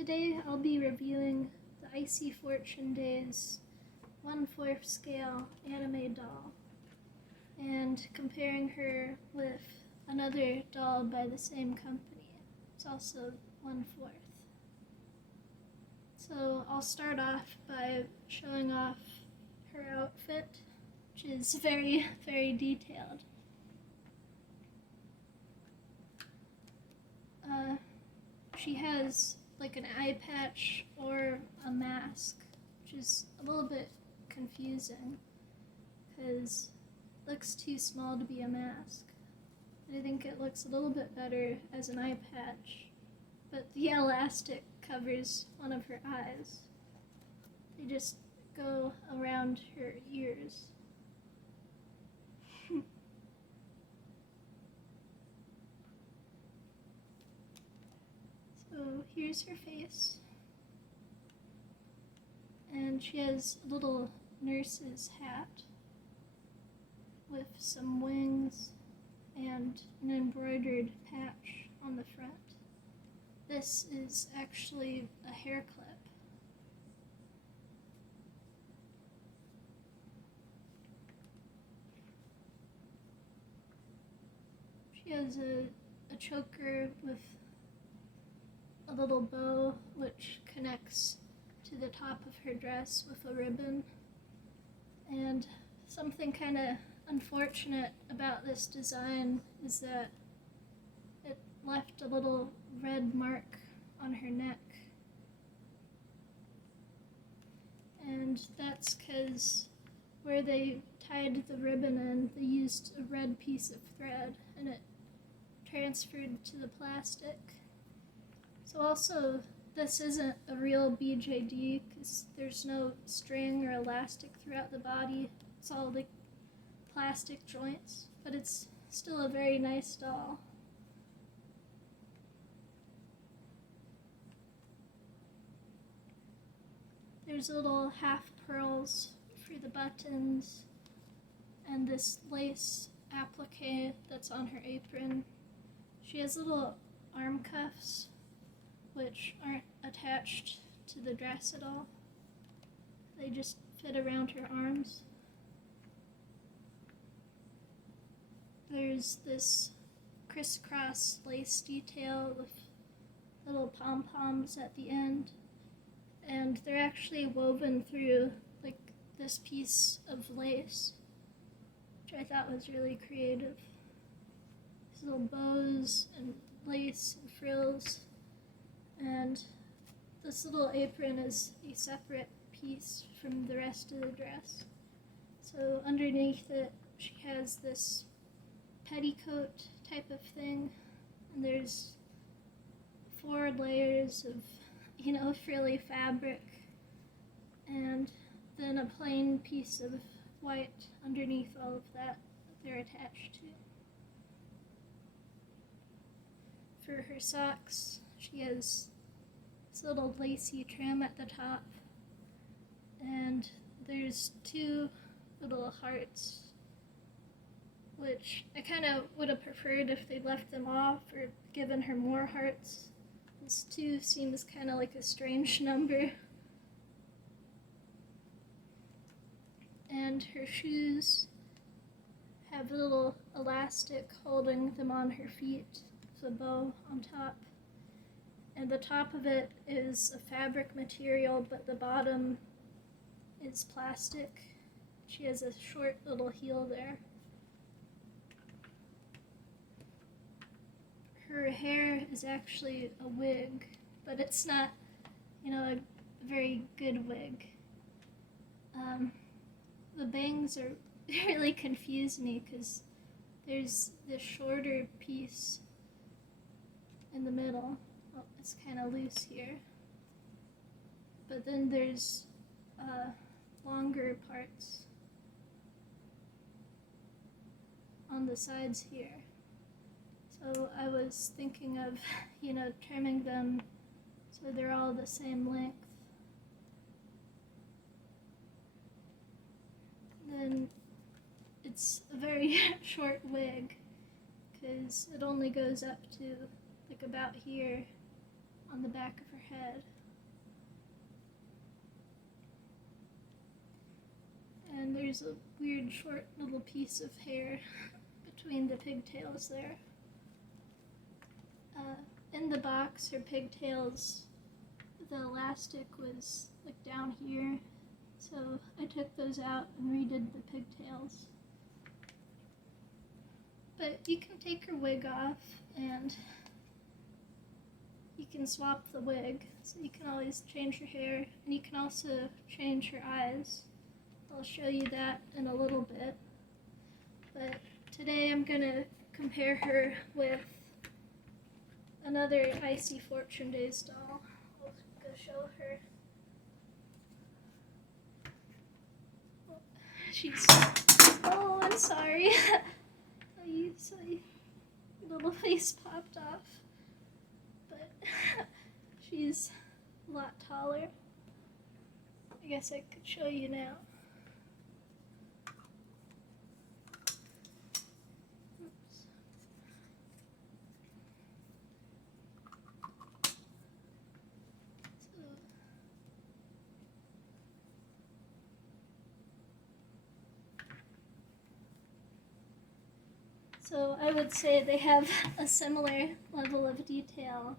Today I'll be reviewing the Icy Fortune Days 1/4 scale anime doll and comparing her with another doll by the same company. It's also 1/4. So I'll start off by showing off her outfit, which is very, very detailed. She has like an eye patch or a mask, which is a little bit confusing because it looks too small to be a mask. I think it looks a little bit better as an eye patch, but the elastic covers one of her eyes. They just go around her ears. So here's her face, and she has a little nurse's hat with some wings and an embroidered patch on the front. This is actually a hair clip. She has a choker with a little bow which connects to the top of her dress with a ribbon. And something kind of unfortunate about this design is that it left a little red mark on her neck. And that's because where they tied the ribbon in, they used a red piece of thread and it transferred to the plastic. So also, this isn't a real BJD because there's no string or elastic throughout the body. It's all like plastic joints, but it's still a very nice doll. There's little half pearls for the buttons and this lace applique that's on her apron. She has little arm cuffs which aren't attached to the dress at all. They just fit around her arms. There's this crisscross lace detail with little pom-poms at the end, and they're actually woven through like this piece of lace, which I thought was really creative. These little bows and lace and frills. And this little apron is a separate piece from the rest of the dress. So underneath it, she has this petticoat type of thing, and there's 4 layers of, frilly fabric, and then a plain piece of white underneath all of that they're attached to. For her socks, she has this little lacy trim at the top, and there's 2 little hearts, which I kind of would have preferred if they'd left them off or given her more hearts. This 2 seems kind of like a strange number. And her shoes have a little elastic holding them on her feet with a bow on top. And the top of it is a fabric material, but the bottom is plastic. She has a short little heel there. Her hair is actually a wig, but it's not, a very good wig. The bangs really confuse me because there's this shorter piece in the middle. Well, it's kind of loose here. But then there's longer parts on the sides here. So I was thinking of, trimming them so they're all the same length. Then it's a very short wig because it only goes up to like about here on the back of her head. And there's a weird short little piece of hair between the pigtails there. In the box, her pigtails, the elastic was like down here, so I took those out and redid the pigtails. But you can take her wig off and you can swap the wig, so you can always change her hair, and you can also change her eyes. I'll show you that in a little bit. But today I'm gonna compare her with another Icy Fortune Days doll. I'll go show her. She's, oh, I'm sorry. You saw your little face popped off. But she's a lot taller. I guess I could show you now. So I would say they have a similar level of detail,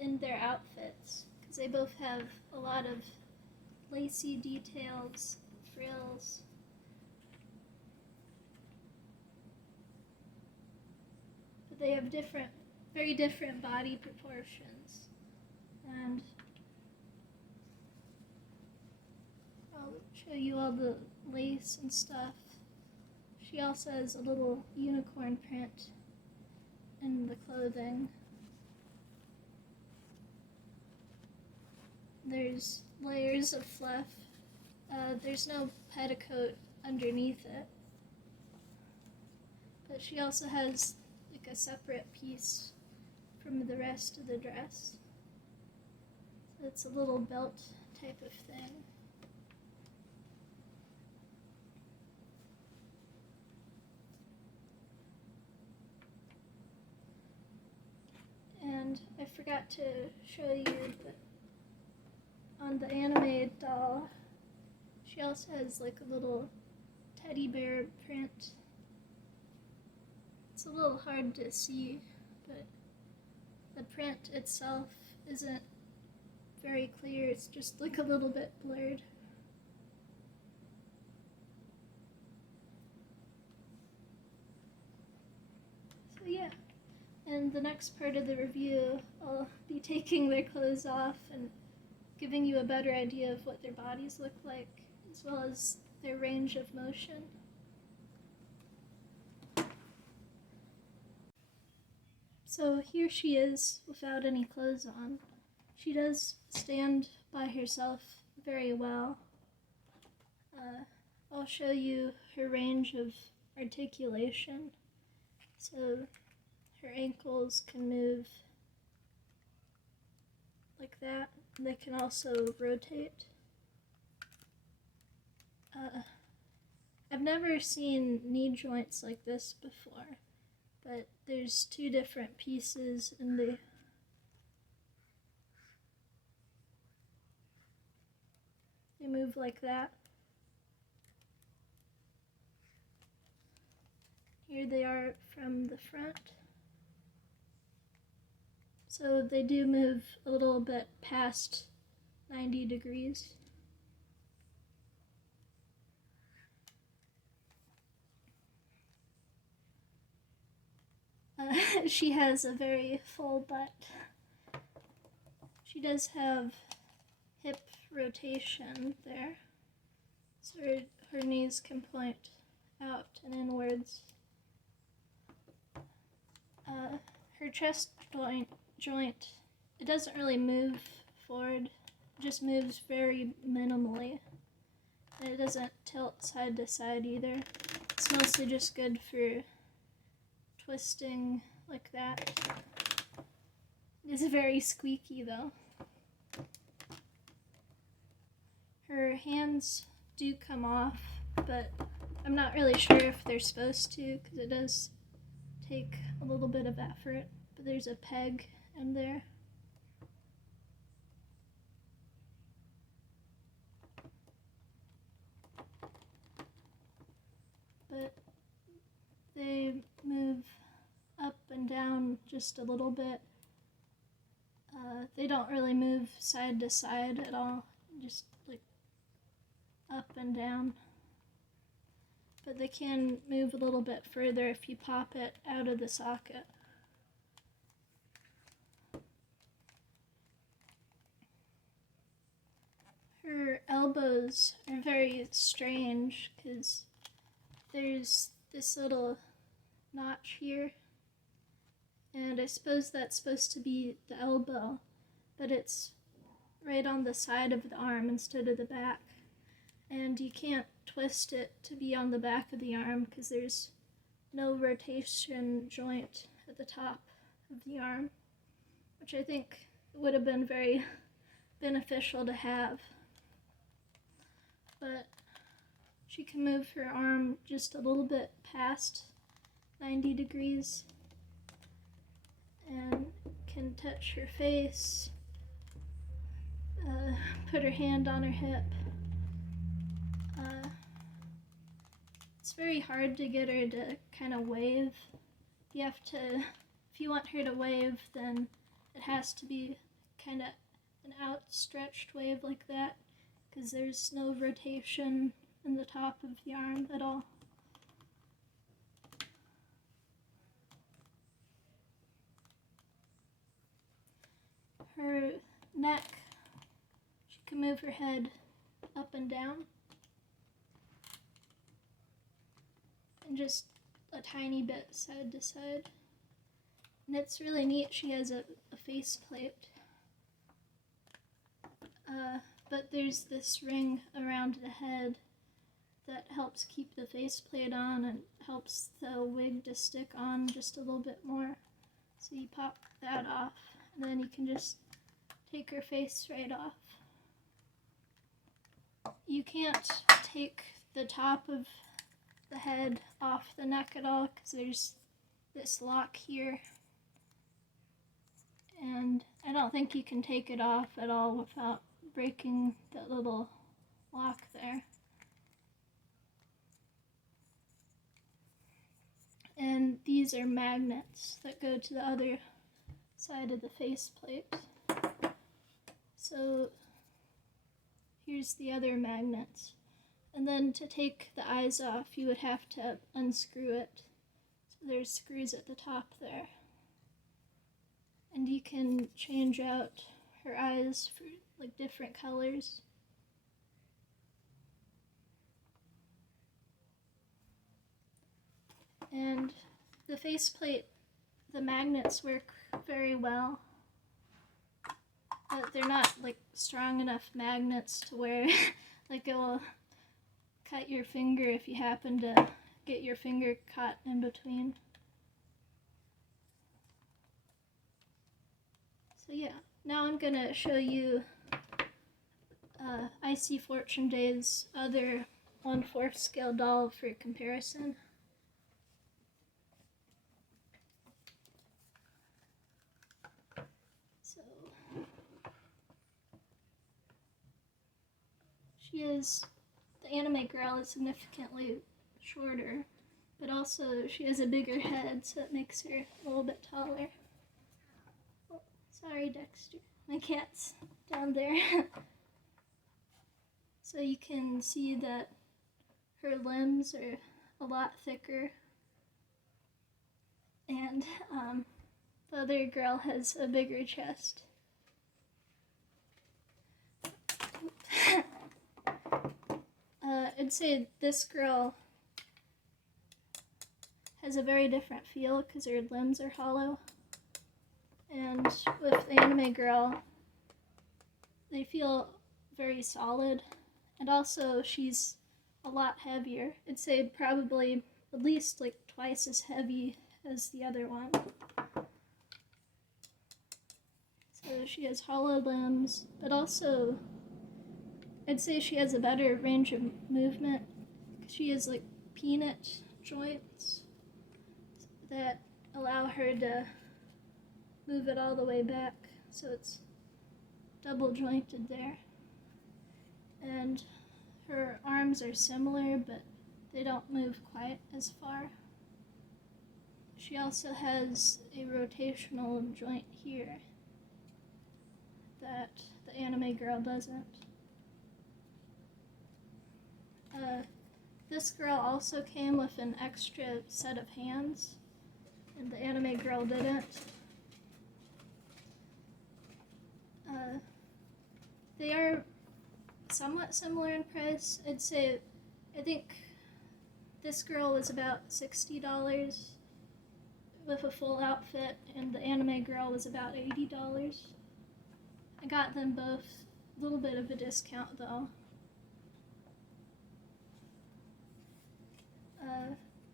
in their outfits, because they both have a lot of lacy details, frills. But they have very different body proportions. And I'll show you all the lace and stuff. She also has a little unicorn print in the clothing. There's layers of fluff. There's no petticoat underneath it. But she also has like a separate piece from the rest of the dress. So it's a little belt type of thing. And I forgot to show you that on the anime doll, she also has like a little teddy bear print. It's a little hard to see, but the print itself isn't very clear. It's just like a little bit blurred. So yeah. In the next part of the review, I'll be taking their clothes off and giving you a better idea of what their bodies look like, as well as their range of motion. So here she is without any clothes on. She does stand by herself very well. I'll show you her range of articulation. So her ankles can move like that. They can also rotate. I've never seen knee joints like this before, but there's two different pieces in the they move like that. Here they are from the front. So they do move a little bit past 90 degrees. She has a very full butt. She does have hip rotation there, so her knees can point out and inwards. Her chest joint, it doesn't really move forward, it just moves very minimally. And it doesn't tilt side to side either. It's mostly just good for twisting like that. It's very squeaky though. Her hands do come off, but I'm not really sure if they're supposed to, because it does take a little bit of effort. But there's a peg in there. they move up and down just a little bit. They don't really move side to side at all, just like up and down. But they can move a little bit further if you pop it out of the socket. Her elbows are very strange because there's this little notch here, and I suppose that's supposed to be the elbow, but it's right on the side of the arm instead of the back, and you can't twist it to be on the back of the arm because there's no rotation joint at the top of the arm, which I think would have been very beneficial to have. But she can move her arm just a little bit past 90 degrees and can touch her face, put her hand on her hip. It's very hard to get her to kind of wave. If you want her to wave, then it has to be kind of an outstretched wave like that, because there's no rotation in the top of the arm at all. Her neck, she can move her head up and down, and just a tiny bit side to side. And it's really neat, she has a face plate. But there's this ring around the head that helps keep the faceplate on and helps the wig to stick on just a little bit more. So you pop that off, and then you can just take her face right off. You can't take the top of the head off the neck at all because there's this lock here, and I don't think you can take it off at all without breaking that little lock there. And these are magnets that go to the other side of the faceplate. So here's the other magnets. And then to take the eyes off, you would have to unscrew it. So there's screws at the top there. And you can change out her eyes for like different colors. And the faceplate, the magnets work very well, but they're not like strong enough magnets to where like it will cut your finger if you happen to get your finger caught in between. So yeah, now I'm gonna show you Icy Fortune Days' other 1/4 scale doll for comparison. So the anime girl is significantly shorter, but also she has a bigger head, so it makes her a little bit taller. Oh, sorry, Dexter. My cat's down there. So you can see that her limbs are a lot thicker, and the other girl has a bigger chest. I'd say this girl has a very different feel because her limbs are hollow, and with the anime girl, they feel very solid, and also she's a lot heavier. I'd say probably at least like twice as heavy as the other one. So she has hollow limbs, but also I'd say she has a better range of movement. She has like peanut joints that allow her to move it all the way back, so it's double jointed there. And her arms are similar, but they don't move quite as far. she also has a rotational joint here that the anime girl doesn't. This girl also came with an extra set of hands, and the anime girl didn't. They are somewhat similar in price. I'd say, I think this girl was about $60 with a full outfit, and the anime girl was about $80. I got them both a little bit of a discount though.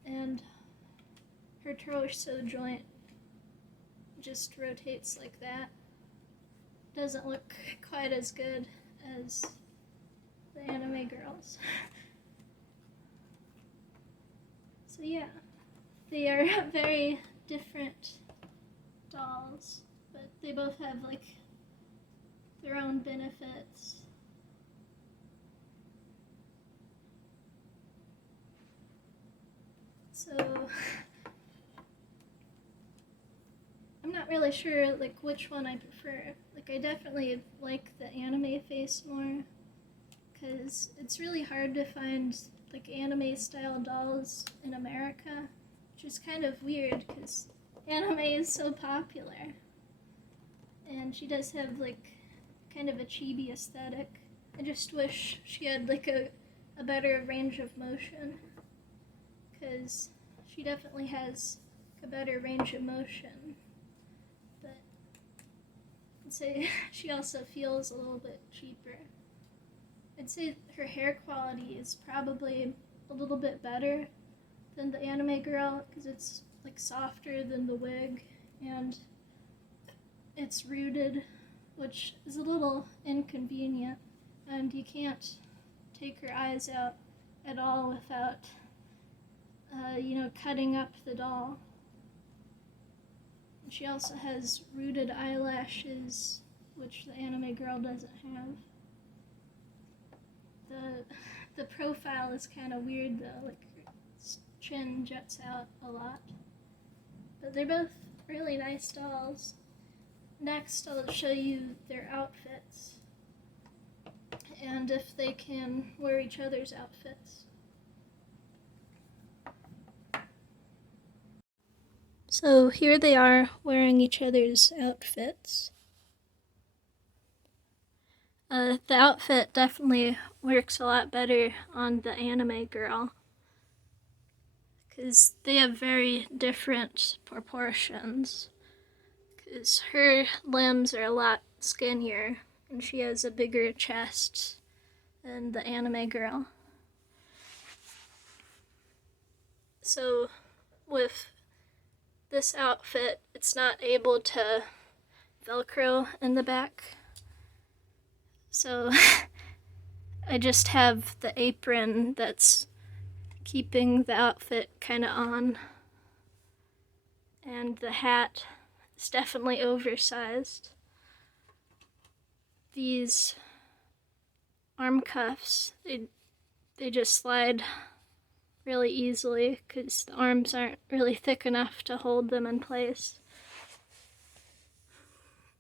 And her torso joint just rotates like that. Doesn't look quite as good as the anime girls. So yeah, they are very different dolls, but they both have like their own benefits. So I'm not really sure like which one I prefer. Like I definitely like the anime face more, because it's really hard to find like anime style dolls in America, which is kind of weird because anime is so popular. And she does have like kind of a chibi aesthetic. I just wish she had like a better range of motion, because she definitely has a better range of motion. But I'd say she also feels a little bit cheaper. I'd say her hair quality is probably a little bit better than the anime girl, because it's like softer than the wig, and it's rooted, which is a little inconvenient, and you can't take her eyes out at all without cutting up the doll. And she also has rooted eyelashes, which the anime girl doesn't have. The profile is kind of weird though, like her chin juts out a lot. But they're both really nice dolls. Next, I'll show you their outfits, and if they can wear each other's outfits. So here they are wearing each other's outfits. The outfit definitely works a lot better on the anime girl, because they have very different proportions. Because her limbs are a lot skinnier, and she has a bigger chest than the anime girl. So with this outfit, it's not able to Velcro in the back. So I just have the apron that's keeping the outfit kind of on. And the hat is definitely oversized. These arm cuffs, they just slide really easily because the arms aren't really thick enough to hold them in place.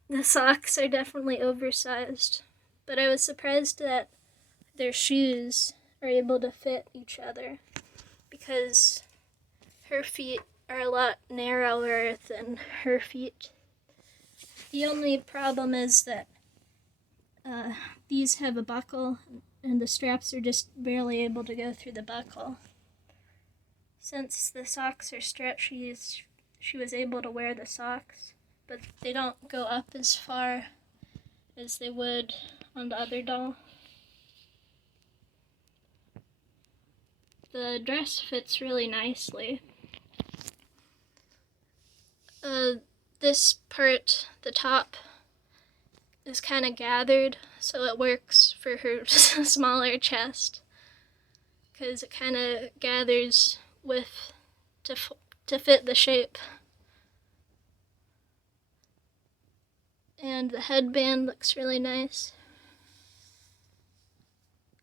The socks are definitely oversized, but I was surprised that their shoes are able to fit each other, because her feet are a lot narrower than her feet. The only problem is that these have a buckle, and the straps are just barely able to go through the buckle. Since the socks are stretchy, she was able to wear the socks, but they don't go up as far as they would on the other doll. The dress fits really nicely. This part, the top, is kind of gathered, so it works for her smaller chest, because it kind of gathers to fit the shape. And the headband looks really nice.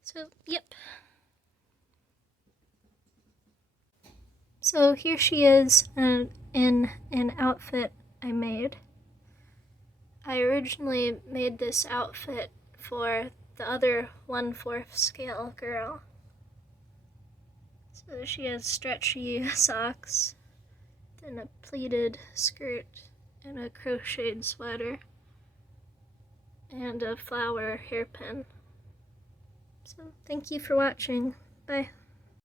So, yep. So here she is in in an outfit I made. I originally made this outfit for the other 1/4 scale girl. So she has stretchy socks, then a pleated skirt, and a crocheted sweater, and a flower hairpin. So thank you for watching. Bye.